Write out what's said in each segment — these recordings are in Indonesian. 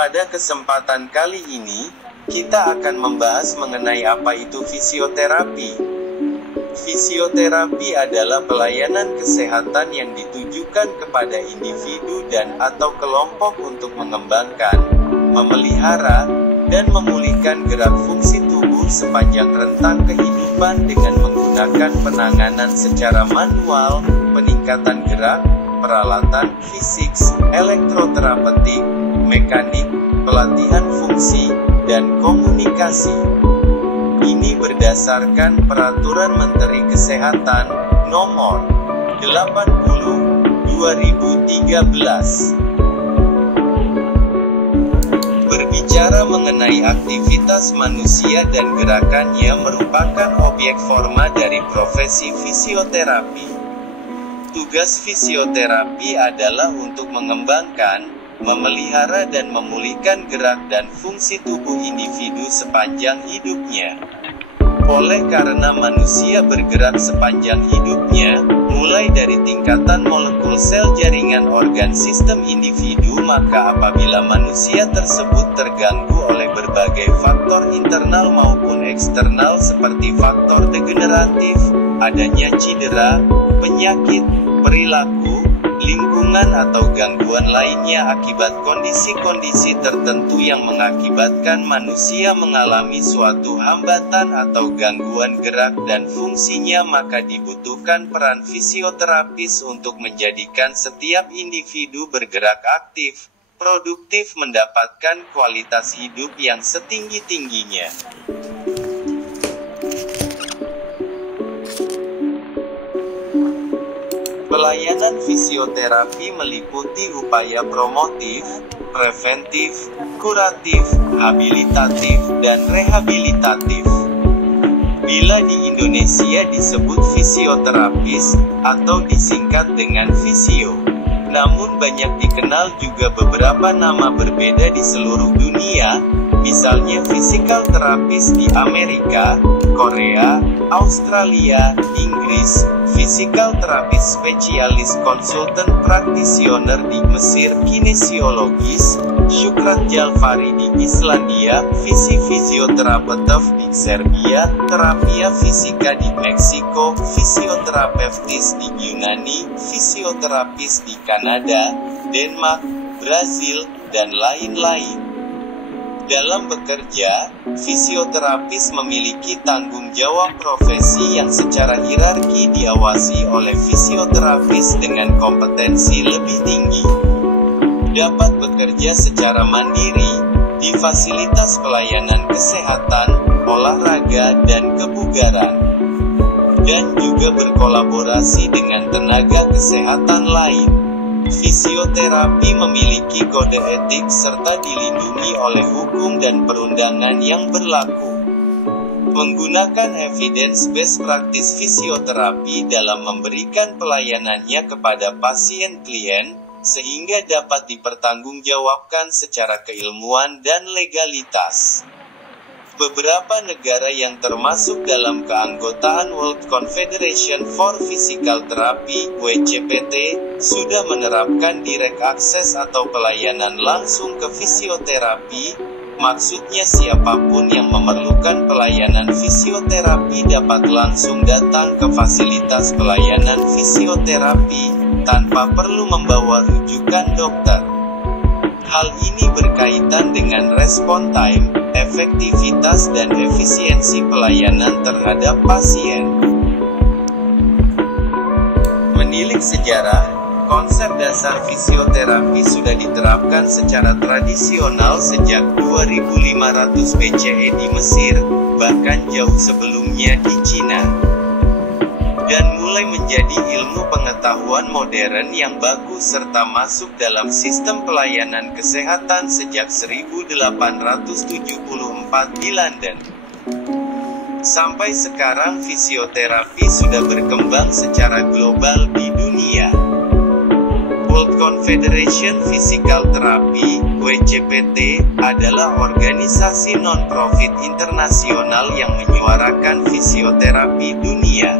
Pada kesempatan kali ini, kita akan membahas mengenai apa itu fisioterapi. Fisioterapi adalah pelayanan kesehatan yang ditujukan kepada individu dan atau kelompok untuk mengembangkan, memelihara, dan memulihkan gerak fungsi tubuh sepanjang rentang kehidupan dengan menggunakan penanganan secara manual, peningkatan gerak, peralatan fisik, elektroterapeutik, mekanik, pelatihan fungsi, dan komunikasi. Ini berdasarkan Peraturan Menteri Kesehatan Nomor 80/2013. Berbicara mengenai aktivitas manusia dan gerakannya merupakan objek forma dari profesi fisioterapi. Tugas fisioterapi adalah untuk mengembangkan, memelihara dan memulihkan gerak dan fungsi tubuh individu sepanjang hidupnya. Oleh karena manusia bergerak sepanjang hidupnya, mulai dari tingkatan molekul sel jaringan organ sistem individu, maka apabila manusia tersebut terganggu oleh berbagai faktor internal maupun eksternal seperti faktor degeneratif, adanya cedera, penyakit, perilaku, lingkungan atau gangguan lainnya akibat kondisi-kondisi tertentu yang mengakibatkan manusia mengalami suatu hambatan atau gangguan gerak dan fungsinya, maka dibutuhkan peran fisioterapis untuk menjadikan setiap individu bergerak aktif, produktif, mendapatkan kualitas hidup yang setinggi-tingginya. Pelayanan fisioterapi meliputi upaya promotif, preventif, kuratif, habilitatif, dan rehabilitatif. Bila di Indonesia disebut fisioterapis, atau disingkat dengan fisio. Namun banyak dikenal juga beberapa nama berbeda di seluruh dunia, misalnya physical therapist di Amerika, Korea, Australia, Inggris, physical therapist spesialis konsultan practitioner di Mesir, kinesiologis, Syukrat Jalfari di Islandia, fisioterapeuta di Serbia, terapia fisika di Meksiko, fisioterapeutis di Yunani, fisioterapis di Kanada, Denmark, Brazil, dan lain-lain. Dalam bekerja, fisioterapis memiliki tanggung jawab profesi yang secara hierarki diawasi oleh fisioterapis dengan kompetensi lebih tinggi. Dapat bekerja secara mandiri, di fasilitas pelayanan kesehatan, olahraga dan kebugaran. Dan juga berkolaborasi dengan tenaga kesehatan lain. Fisioterapi memiliki kode etik serta dilindungi oleh hukum dan perundangan yang berlaku. Menggunakan evidence-based practice fisioterapi dalam memberikan pelayanannya kepada pasien klien, sehingga dapat dipertanggungjawabkan secara keilmuan dan legalitas. Beberapa negara yang termasuk dalam keanggotaan World Confederation for Physical Therapy (WCPT) sudah menerapkan direct access atau pelayanan langsung ke fisioterapi. Maksudnya siapapun yang memerlukan pelayanan fisioterapi dapat langsung datang ke fasilitas pelayanan fisioterapi tanpa perlu membawa rujukan dokter. Hal ini berkaitan dengan respon time, efektivitas dan efisiensi pelayanan terhadap pasien. Menilik sejarah, konsep dasar fisioterapi sudah diterapkan secara tradisional sejak 2500 BCE di Mesir, bahkan jauh sebelumnya di Cina. Dan mulai menjadi ilmu pengetahuan modern yang bagus serta masuk dalam sistem pelayanan kesehatan sejak 1874 di London. Sampai sekarang fisioterapi sudah berkembang secara global di dunia. World Confederation Physical Therapy (WCPT) adalah organisasi non-profit internasional yang menyuarakan fisioterapi dunia.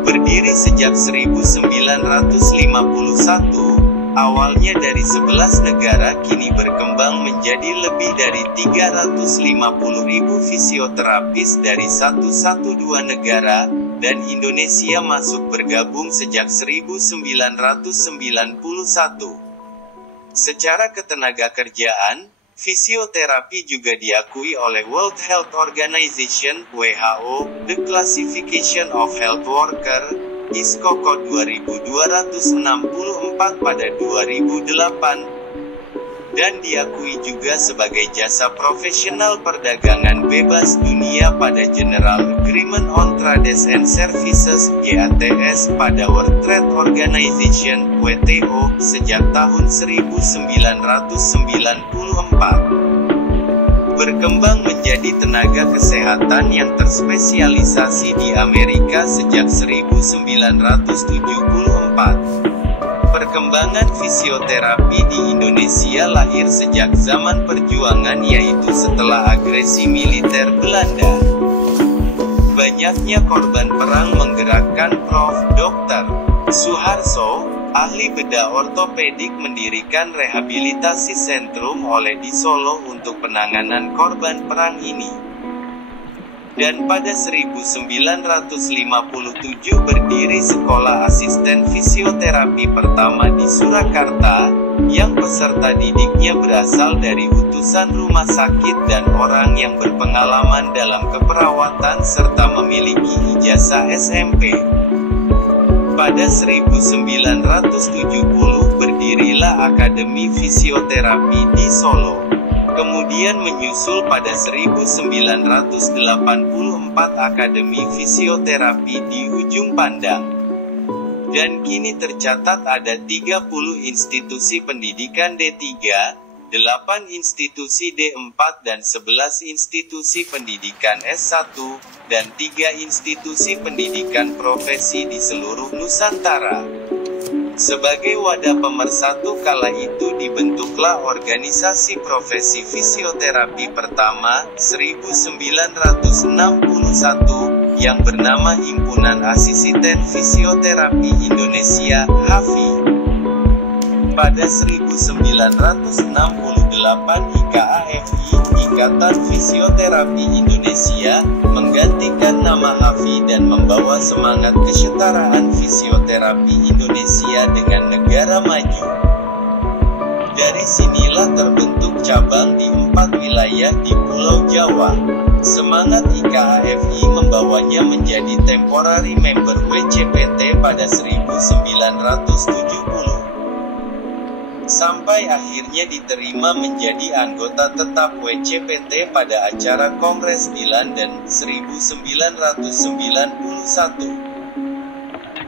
Berdiri sejak 1951, awalnya dari 11 negara kini berkembang menjadi lebih dari 350.000 fisioterapis dari 112 negara, dan Indonesia masuk bergabung sejak 1991. Secara ketenagakerjaan, fisioterapi juga diakui oleh World Health Organization (WHO), The Classification of Health Worker, ISCO Code 2264 pada 2008, dan diakui juga sebagai jasa profesional perdagangan bebas dunia pada General Agreement on Trades and Services (GATS) pada World Trade Organization (WTO) sejak tahun 1994. Berkembang menjadi tenaga kesehatan yang terspesialisasi di Amerika sejak 1974. Perkembangan fisioterapi di Indonesia lahir sejak zaman perjuangan, yaitu setelah agresi militer Belanda. Banyaknya korban perang menggerakkan Prof. Dr. Suharso, ahli bedah ortopedik, mendirikan rehabilitasi sentrum di Solo untuk penanganan korban perang ini. Dan pada 1957 berdiri sekolah asisten fisioterapi pertama di Surakarta, yang peserta didiknya berasal dari utusan rumah sakit dan orang yang berpengalaman dalam keperawatan serta memiliki ijazah SMP. Pada 1970 berdirilah Akademi Fisioterapi di Solo. Kemudian menyusul pada 1984 Akademi Fisioterapi di Ujung Pandang. Dan kini tercatat ada 30 institusi pendidikan D3, 8 institusi D4 dan 11 institusi pendidikan S1, dan 3 institusi pendidikan profesi di seluruh Nusantara. Sebagai wadah pemersatu kala itu dibentuklah organisasi profesi fisioterapi pertama, 1961, yang bernama Himpunan Asisten Fisioterapi Indonesia, HAFI. Pada 1968 IKAFI, Ikatan Fisioterapi Indonesia, menggantikan nama HAFI dan membawa semangat kesetaraan fisioterapi Indonesia dengan negara maju. Dari sinilah terbentuk cabang di 4 wilayah di Pulau Jawa. Semangat IKAFI membawanya menjadi temporary member WCPT pada 1970. Sampai akhirnya diterima menjadi anggota tetap WCPT pada acara Kongres 9 dan 1991.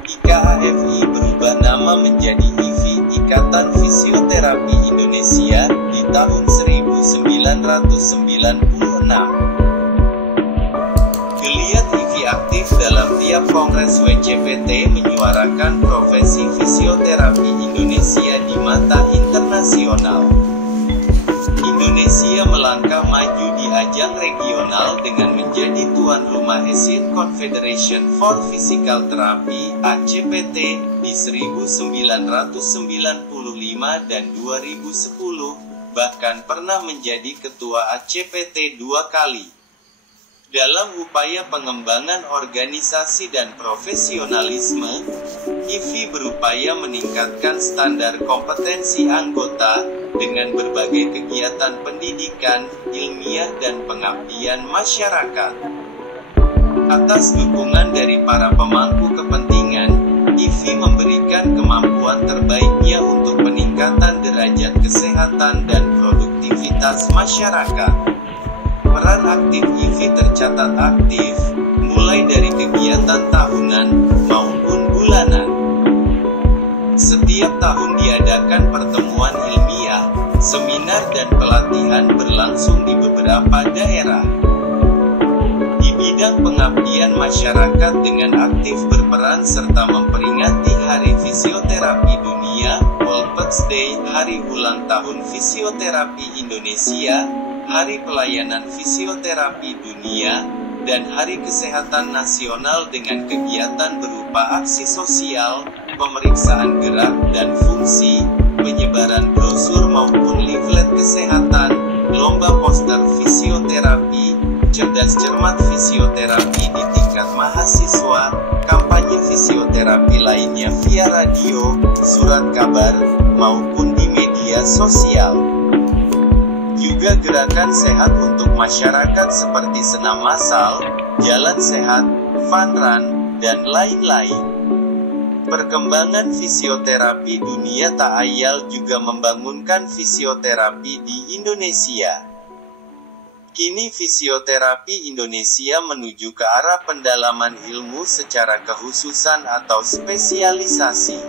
IKAFI berubah nama menjadi IFI, Ikatan Fisioterapi Indonesia, di tahun 1996. Geliat IFI aktif dalam tiap Kongres WCPT menyuarakan profesi fisioterapi Indonesia di mata internasional. Indonesia melangkah maju di ajang regional dengan menjadi tuan rumah Asian Confederation for Physical Therapy (ACPT) di 1995 dan 2010, bahkan pernah menjadi ketua ACPT 2 kali. Dalam upaya pengembangan organisasi dan profesionalisme, IFI berupaya meningkatkan standar kompetensi anggota dengan berbagai kegiatan pendidikan, ilmiah dan pengabdian masyarakat. Atas dukungan dari para pemangku kepentingan, IFI memberikan kemampuan terbaiknya untuk peningkatan derajat kesehatan dan produktivitas masyarakat. Peran aktif IFI tercatat aktif, mulai dari kegiatan tahunan maupun bulanan. Setiap tahun diadakan pertemuan ilmiah, seminar dan pelatihan berlangsung di beberapa daerah. Di bidang pengabdian masyarakat dengan aktif berperan serta memperingati Hari Fisioterapi Dunia, World Peds Day, Hari Ulang Tahun Fisioterapi Indonesia, Hari Pelayanan Fisioterapi Dunia, dan Hari Kesehatan Nasional dengan kegiatan berupa aksi sosial, pemeriksaan gerak dan fungsi, penyebaran brosur maupun leaflet kesehatan, lomba poster fisioterapi, cerdas cermat fisioterapi di tingkat mahasiswa, kampanye fisioterapi lainnya via radio, surat kabar, maupun di media sosial. Juga gerakan sehat untuk masyarakat seperti senam massal, jalan sehat, fun run, dan lain-lain. Perkembangan fisioterapi dunia tak ayal juga membangunkan fisioterapi di Indonesia. Kini fisioterapi Indonesia menuju ke arah pendalaman ilmu secara kekhususan atau spesialisasi.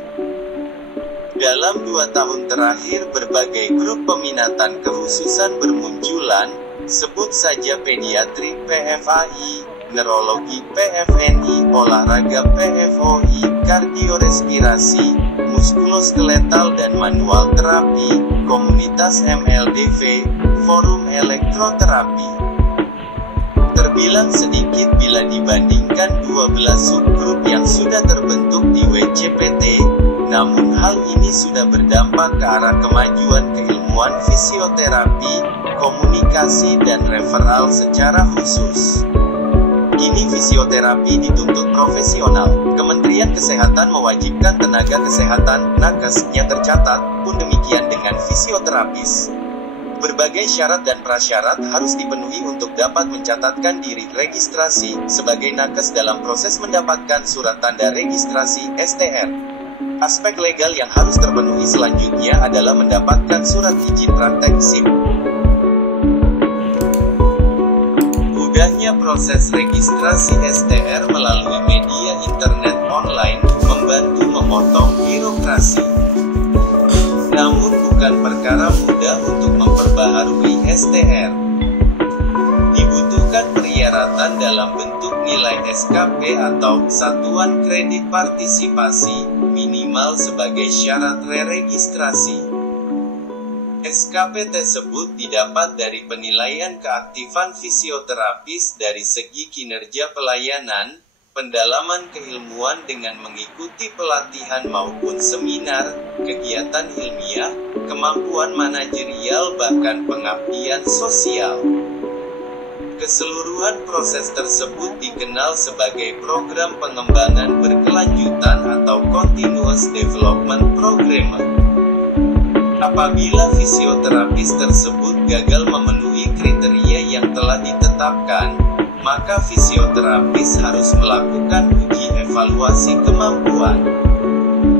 Dalam 2 tahun terakhir berbagai grup peminatan kekhususan bermunculan, sebut saja pediatri PFAI, neurologi PFNI, olahraga PFOI, kardiorespirasi, muskuloskeletal dan manual terapi, komunitas MLDV, forum elektroterapi. Terbilang sedikit bila dibandingkan 12 subgrup yang sudah terbentuk di WCPT, namun hal ini sudah berdampak ke arah kemajuan keilmuan fisioterapi, komunikasi dan referral secara khusus. Kini fisioterapi dituntut profesional. Kementerian Kesehatan mewajibkan tenaga kesehatan, nakesnya tercatat, pun demikian dengan fisioterapis. Berbagai syarat dan prasyarat harus dipenuhi untuk dapat mencatatkan diri registrasi sebagai nakes dalam proses mendapatkan surat tanda registrasi STR. Aspek legal yang harus terpenuhi selanjutnya adalah mendapatkan surat izin praktek SIP. Mudahnya proses registrasi STR melalui media internet online membantu memotong birokrasi. Namun bukan perkara mudah untuk memperbaharui STR. Dibutuhkan persyaratan dalam bentuk nilai SKP atau Satuan Kredit Partisipasi, minimal sebagai syarat re-registrasi. SKP tersebut didapat dari penilaian keaktifan fisioterapis dari segi kinerja pelayanan, pendalaman keilmuan dengan mengikuti pelatihan maupun seminar, kegiatan ilmiah, kemampuan manajerial bahkan pengabdian sosial. Keseluruhan proses tersebut dikenal sebagai program pengembangan berkelanjutan atau Continuous Development Program. Apabila fisioterapis tersebut gagal memenuhi kriteria yang telah ditetapkan, maka fisioterapis harus melakukan uji evaluasi kemampuan.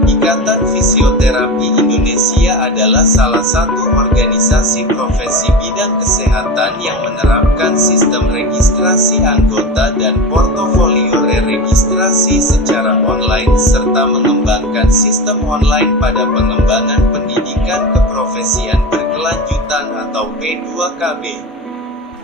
Ikatan Fisioterapi Indonesia adalah salah satu organisasi profesi bidang kesehatan yang menerapkan sistem registrasi anggota dan portofolio re-registrasi secara online serta mengembangkan sistem online pada pengembangan pendidikan keprofesian berkelanjutan atau P2KB.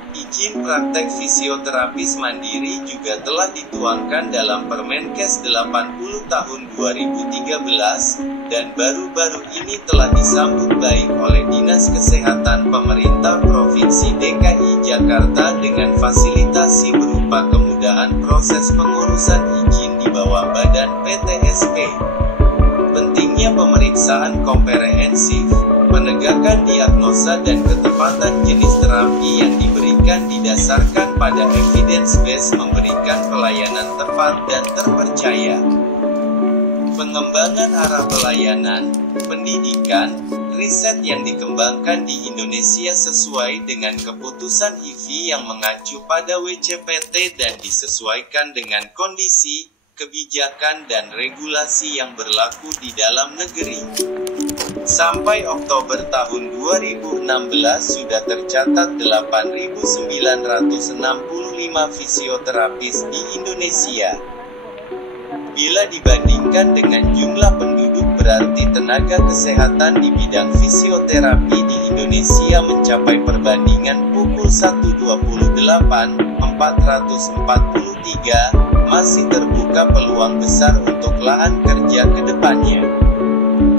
Izin praktek fisioterapis mandiri juga telah dituangkan dalam Permenkes 80 tahun 2013, dan baru-baru ini telah disambut baik oleh Dinas Kesehatan Pemerintah Provinsi DKI Jakarta dengan fasilitasi berupa kemudahan proses pengurusan izin di bawah Badan PTSP. Pentingnya pemeriksaan komprehensif, penegakan diagnosa dan ketepatan jenis terapi yang diberikan didasarkan pada evidence-based memberikan pelayanan tepat dan terpercaya. Pengembangan arah pelayanan, pendidikan, riset yang dikembangkan di Indonesia sesuai dengan keputusan IFI yang mengacu pada WCPT dan disesuaikan dengan kondisi, kebijakan dan regulasi yang berlaku di dalam negeri. Sampai Oktober tahun 2016 sudah tercatat 8.965 fisioterapis di Indonesia. Bila dibandingkan dengan jumlah penduduk berarti tenaga kesehatan di bidang fisioterapi di Indonesia mencapai perbandingan pukul 1:28, 443, masih terbuka peluang besar untuk lahan kerja ke depannya.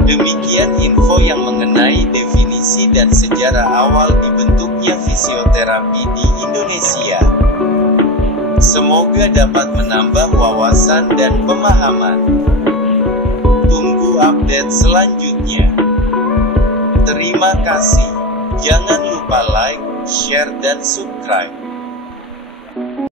Demikian info yang mengenai definisi dan sejarah awal dibentuknya fisioterapi di Indonesia. Semoga dapat menambah wawasan dan pemahaman. Tunggu update selanjutnya. Terima kasih. Jangan lupa like, share dan subscribe.